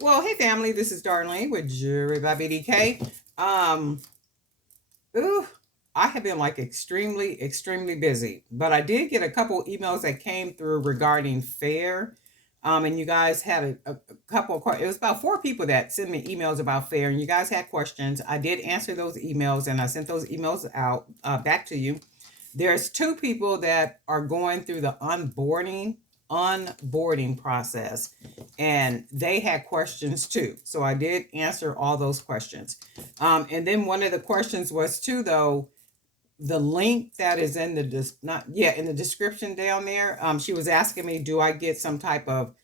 Well, hey family, this is Darlene with Jewelry by BDK. Um, ooh, I have been like extremely busy, but I did get a couple emails that came through regarding fair. And you guys had a couple of it was about four people that sent me emails about fair, and you guys had questions. I did answer those emails, and I sent those emails out back to you. There's two people that are going through the onboarding process, and they had questions too, so I did answer all those questions. And then one of the questions was too, though, the link that is in the not yeah in the description down there. She was asking me, do I get some type of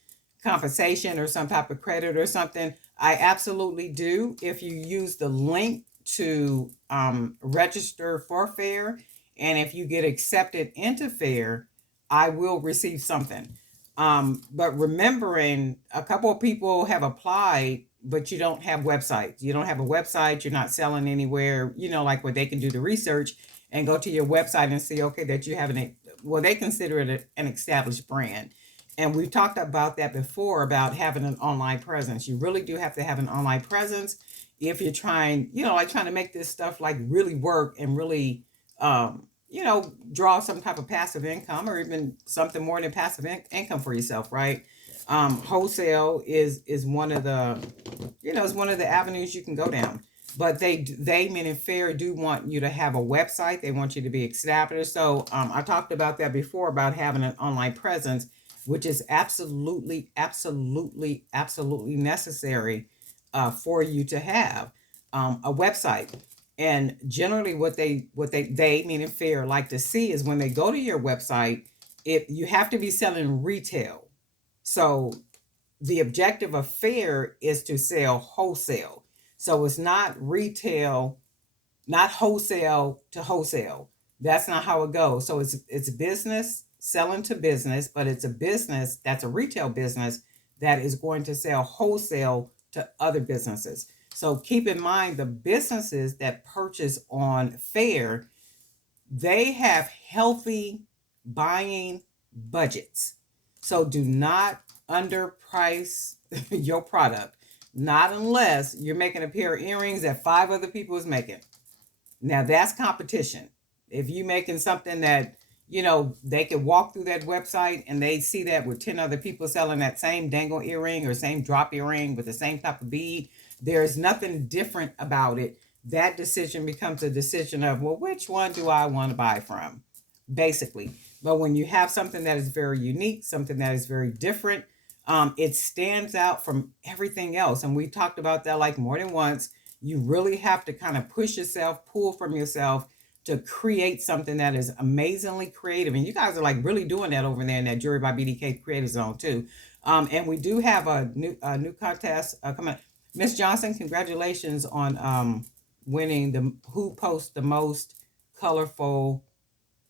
compensation or some type of credit or something? I absolutely do. If you use the link to register for fair, and if you get accepted into fair, I will receive something. But remembering, a couple of people have applied, but you don't have websites. You don't have a website. You're not selling anywhere. Like where they can do the research and go to your website and see, okay, that you have well, they consider it an established brand. And we've talked about that before, about having an online presence. You really do have to have an online presence if you're trying, like trying to make this stuff like really work and really, draw some type of passive income, or even something more than passive income for yourself, right? Wholesale is one of the, is one of the avenues you can go down. But they meaning fair, do want you to have a website. They want you to be established. So I talked about that before, about having an online presence, which is absolutely necessary for you to have a website. And generally, what they meaning fair like to see is when they go to your website, if you have to be selling retail. So the objective of fair is to sell wholesale. So it's not retail, not wholesale to wholesale. That's not how it goes. So it's business selling to business, but it's a business that's a retail business that is going to sell wholesale to other businesses. So keep in mind, the businesses that purchase on fair, they have healthy buying budgets. So do not underprice your product. Not unless you're making a pair of earrings that five other people is making. Now that's competition. If you making something that, they could walk through that website and they see that with 10 other people selling that same dangle earring or same drop earring with the same type of bead, there's nothing different about it. That decision becomes a decision of, well, which one do I want to buy from? Basically. But when you have something that is very unique, something that is very different, it stands out from everything else. And we talked about that like more than once. You really have to kind of push yourself, pull from yourself to create something that is amazingly creative. And you guys are like really doing that over there in that Jewelry by BDK Creative Zone too. And we do have a new contest coming. Miss Johnson, congratulations on winning the Who Posts the Most Colorful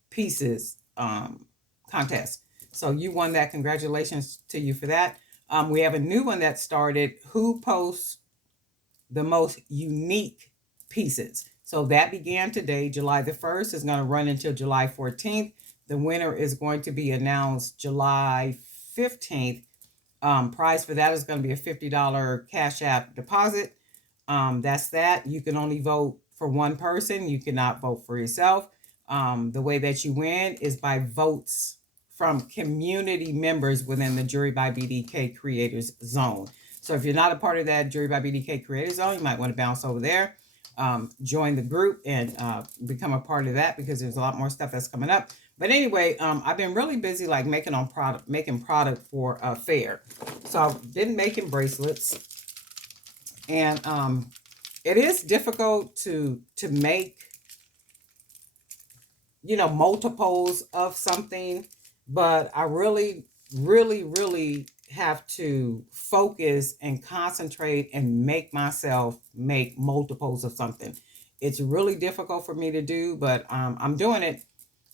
Pieces contest. So you won that. Congratulations to you for that. We have a new one that started, Who Posts the Most Unique Pieces. So that began today, July the 1st. Is going to run until July 14th. The winner is going to be announced July 15th. Prize for that is going to be a $50 Cash App deposit. That's that. You can only vote for one person. You cannot vote for yourself. The way that you win is by votes from community members within the Jewelry by BDK Creators Zone. So if you're not a part of that Jewelry by BDK Creators Zone, you might want to bounce over there, join the group, and become a part of that, because there's a lot more stuff that's coming up. But anyway, I've been really busy like making product for a fair. So I've been making bracelets, and it is difficult to make multiples of something, but I really have to focus and concentrate and make myself make multiples of something. It's really difficult for me to do, but I'm doing it.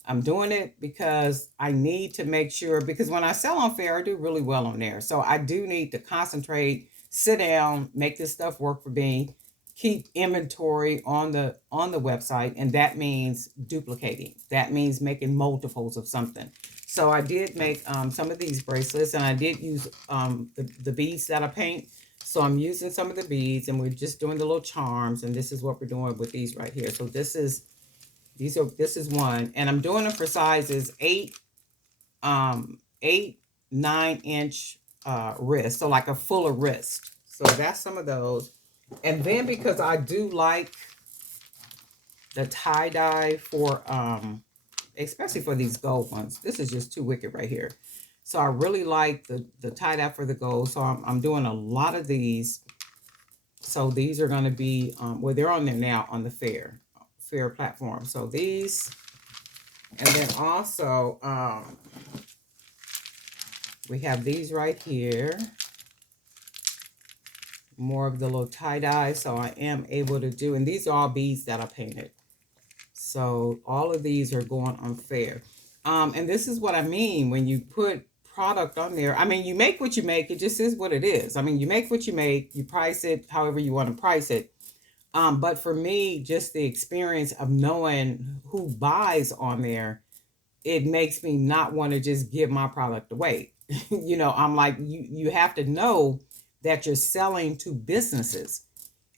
I'm doing it because I need to make sure, because when I sell on fair, I do really well on there. So I do need to concentrate, sit down, make this stuff work for me, keep inventory on the website, and that means duplicating. That means making multiples of something. So I did make some of these bracelets, and I did use the beads that I paint. So I'm using some of the beads, and we're just doing the little charms, and this is what we're doing with these right here. So this is one, and I'm doing them for sizes 8, 9 inch wrist, so like a fuller wrist. So that's some of those. And then because I do like the tie-dye for especially for these gold ones, this is just too wicked right here. So I really like the tie-dye for the gold, so I'm doing a lot of these. So these are going to be well, they're on there now on the fair platform. So these, and then also we have these right here, more of the little tie-dye. So I am able to do, and these are all beads that I painted. So all of these are going on fair. And this is what I mean when you put product on there. I mean, you make what you make. It just is what it is. I mean, you make what you make. You price it however you want to price it. But for me, just the experience of knowing who buys on there, it makes me not want to just give my product away. You know, I'm like, you have to know that you're selling to businesses.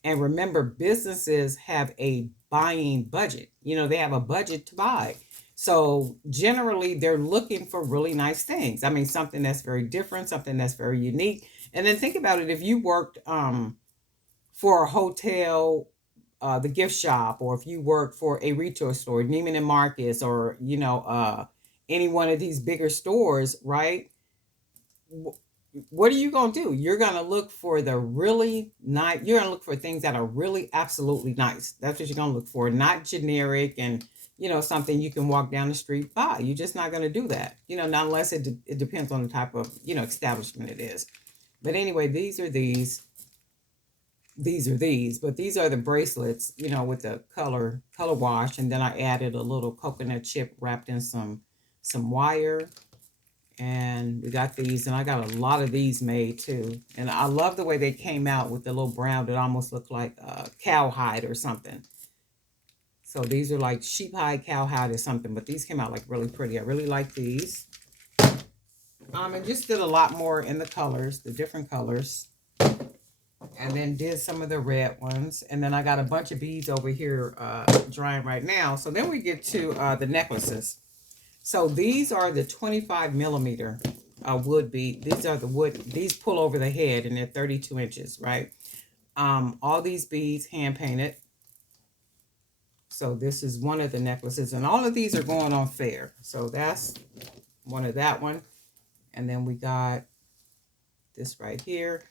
And remember, businesses have a buying budget. You know, they have a budget to buy. So generally, they're looking for really nice things. I mean, something that's very different, something that's very unique. And then think about it. If you worked for a hotel, the gift shop, or if you work for a retail store, Neiman and Marcus, or, you know, any one of these bigger stores, right? What are you going to do? You're going to look for the really nice, you're going to look for things that are really absolutely nice. That's what you're going to look for, not generic and, you know, something you can walk down the street buy. You're just not going to do that, you know, not unless it depends on the type of, you know, establishment it is. But anyway, these are these are these, but these are the bracelets, you know, with the color wash. And then I added a little coconut chip wrapped in some wire. And we got these, and I got a lot of these made too. And I love the way they came out with the little brown that almost looked like cowhide or something. So these are like sheep hide, cowhide or something, but these came out like really pretty. I really like these. And just did a lot more in the colors, the different colors. And then did some of the red ones. And then I got a bunch of beads over here drying right now. So then we get to the necklaces. So these are the 25 millimeter wood bead. These are the wood. These pull over the head, and they're 32 inches, right? All these beads hand painted. So this is one of the necklaces, and all of these are going on fair. So that's one of that one. And then we got this right here.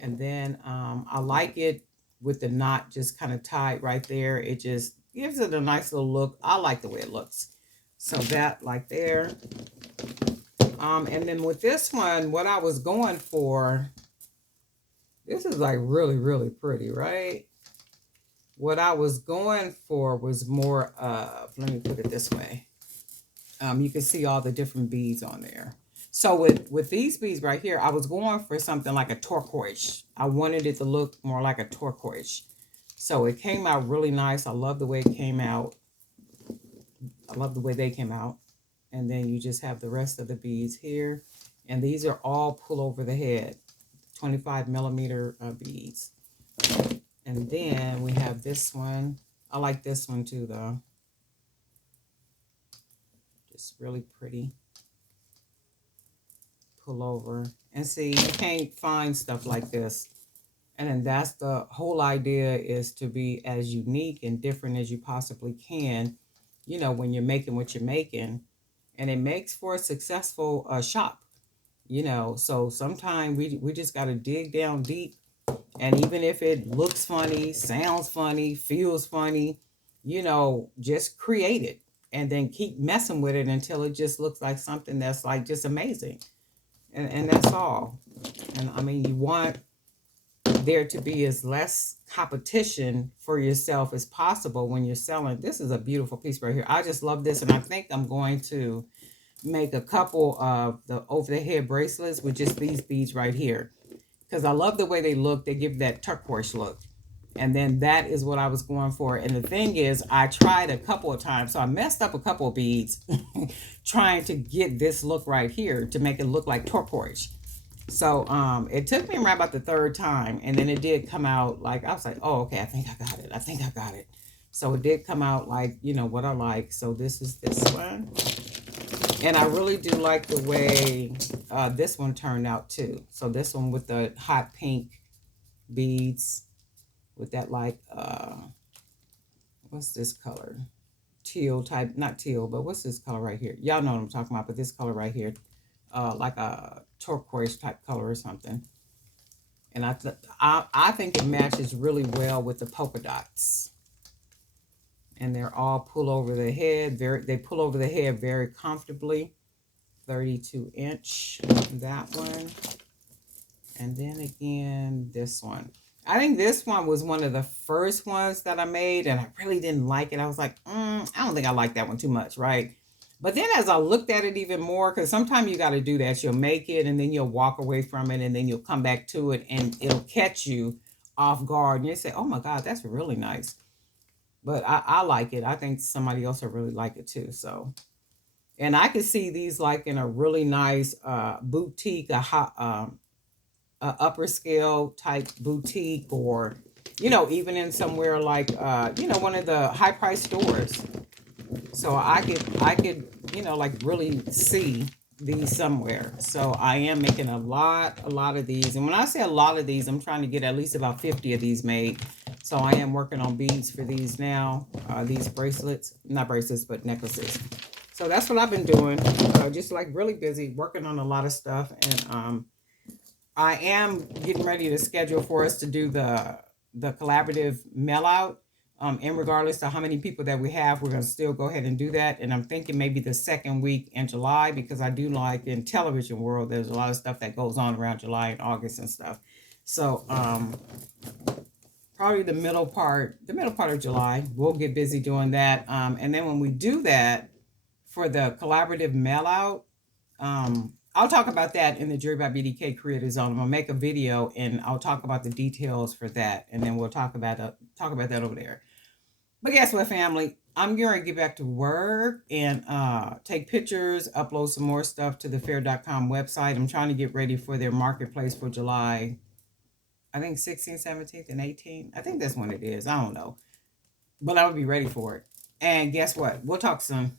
And then I like it with the knot just kind of tied right there. It just gives it a nice little look. I like the way it looks. So that like there. And then with this one, what I was going for, this is like really, really pretty, right? What I was going for was more of, let me put it this way. You can see all the different beads on there. So with these beads right here, I was going for something like a turquoise. I wanted it to look more like a turquoise. So it came out really nice. I love the way it came out. I love the way they came out. And then you just have the rest of the beads here. And these are all pull over the head, 25 millimeter beads. And then we have this one. I like this one too, though. Just really pretty. Pull over. And see, you can't find stuff like this. And then that's the whole idea, is to be as unique and different as you possibly can, you know, when you're making what you're making. And it makes for a successful shop, you know. So sometimes we just got to dig down deep. And even if it looks funny, sounds funny, feels funny, you know, just create it. And then keep messing with it until it just looks like something that's like just amazing. And that's all. And I mean, you want there to be as less competition for yourself as possible when you're selling. This is a beautiful piece right here. I just love this, and I think I'm going to make a couple of the over the head bracelets with just these beads right here, because I love the way they look. They give that turquoise look. And then that is what I was going for. And the thing is, I tried a couple of times, so I messed up a couple of beads trying to get this look right here to make it look like turquoise. So it took me around about the third time, and then it did come out like I was like, oh, okay, I think I got it. I think I got it. So it did come out like, you know, what I like. So this is this one. And I really do like the way this one turned out too. So this one with the hot pink beads with that like what's this color? Teal type, not teal, but what's this color right here? Y'all know what I'm talking about, but this color right here, like a turquoise type color or something. And I think it matches really well with the polka dots. And they're all pull over the head. They pull over the head very comfortably. 32-inch, that one. And then again, this one. I think this one was one of the first ones that I made, and I really didn't like it. I was like, I don't think I like that one too much, right? But then as I looked at it even more, because sometimes you got to do that, you'll make it and then you'll walk away from it and then you'll come back to it and it'll catch you off guard. And you say, oh my God, that's really nice. But I like it. I think somebody else will really like it too. So, and I could see these like in a really nice boutique, a upper scale type boutique, or you know, even in somewhere like you know, one of the high price stores. So I could you know, like really see these somewhere. So I am making a lot of these, and when I say a lot of these, I'm trying to get at least about 50 of these made. So I am working on beads for these now, these bracelets, not bracelets but necklaces. So that's what I've been doing, just like really busy working on a lot of stuff. And I am getting ready to schedule for us to do the collaborative mail out. And regardless of how many people that we have, we're going to still go ahead and do that. And I'm thinking maybe the second week in July, because I do like in television world, there's a lot of stuff that goes on around July and August and stuff. So probably the middle part of July, we'll get busy doing that. And then when we do that for the collaborative mail out, I'll talk about that in the Jewelry by BDK Creator Zone. I'm gonna make a video and I'll talk about the details for that, and then we'll talk about that over there. But guess what, family? I'm going to get back to work and take pictures, upload some more stuff to the fair.com website. I'm trying to get ready for their marketplace for July, I think 16th, 17th, and 18th. I think that's when it is. I don't know. But I'll be ready for it. And guess what? We'll talk soon.